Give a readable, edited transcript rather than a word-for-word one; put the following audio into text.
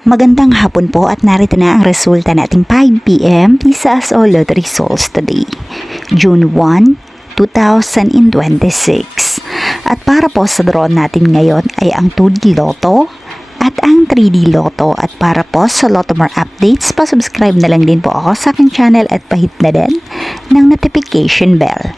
Magandang hapon po at narito na ang resulta nating 5 p.m. Visa as all lottery results today, June 1, 2026. At para po sa draw natin ngayon ay ang 2D Lotto at ang 3D Lotto. At para po sa Lotto more updates, pa-subscribe na lang din po ako sa aking channel at pahit na din ng notification bell.